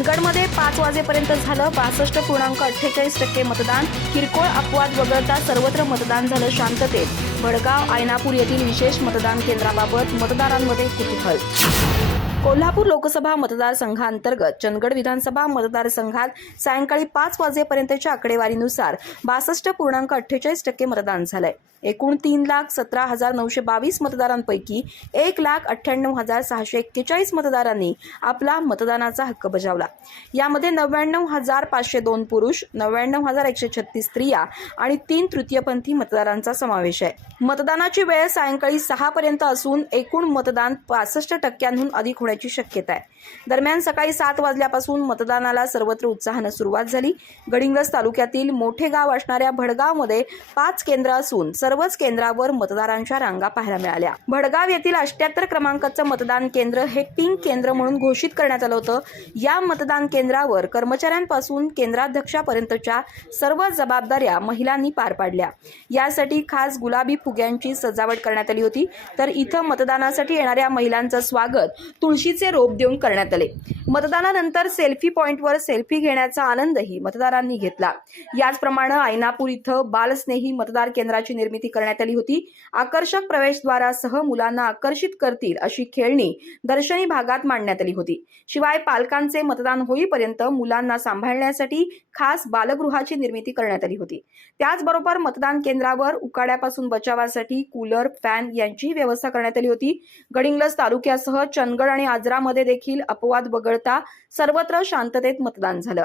चंदगडमध्ये 5 वाजेपर्यंत झालं 62.48% मतदान. किरकोळ अपवाद वगळता सर्वत्र मतदान झालं शांततेत. भडगाव आयनापूर येथील विशेष मतदान केंद्राबाबत मतदारांमध्ये कुतूहल. कोल्हापूर लोकसभा मतदारसंघांतर्गत चंदगड विधानसभा मतदारसंघात सायंकाळी 5 वाजेपर्यंतच्या आकडेवारीनुसार 62.48% मतदान झालंय. एकूण 3,17,922 मतदारांपैकी 1,98,641 मतदारांनी आपला मतदानाचा हक्क बजावला. यामध्ये 99,502 पुरुष, 99,136 स्त्रिया आणि 3 तृतीयपंथी मतदारांचा समावेश आहे. मतदानाची वेळ सायंकाळी 6 पर्यंत असून एकूण मतदान 65%हून अधिक होण्याची शक्यता आहे. दरम्यान सकाळी 7 वाजल्यापासून मतदानाला सर्वत्र उत्साहानं सुरुवात झाली. गडिंग्लज तालुक्यातील मोठे गाव असणाऱ्या भडगावमध्ये 5 केंद्र असून सर्वच केंद्रावर मतदारांच्या रांगा पाहायला मिळाल्या. भडगाव येथील 78 क्रमांकाचं मतदान केंद्र हे पिंक केंद्र म्हणून घोषित करण्यात आलं होतं. या मतदान केंद्रावर कर्मचाऱ्यांपासून केंद्राध्यक्षापर्यंतच्या सर्व जबाबदाऱ्या महिलांनी पार पाडल्या. यासाठी खास गुलाबी फुग्यांची सजावट करण्यात आली होती. तर इथं मतदानासाठी येणाऱ्या महिलांचं स्वागत तुळशीचे रोप देऊन करण्यात आले. मतदानानंतर सेल्फी पॉइंटवर सेल्फी घेण्याचा आनंदही मतदारांनी घेतला. याचप्रमाणे आयनापूर इथं बालस्नेही मतदार केंद्राची निर्मिती करण्यात आली होती. आकर्षक प्रवेशद्वारासह मुलांना आकर्षित करतील अशी खेळणी दर्शनी भागात मांडण्यात आली होती. शिवाय पालकांचे मतदान होईपर्यंत मुलांना सांभाळण्यासाठी खास बालगृहाची निर्मिती करण्यात आली होती. त्याचबरोबर मतदान केंद्रावर उकाड्यापासून बचावासाठी कूलर, फॅन यांची व्यवस्था करण्यात आली होती. गडिंग्लज तालुक्यासह चंदगड आणि आजरामध्ये देखील अपवाद वगळता सर्वत्र शांततेत मतदान झालं.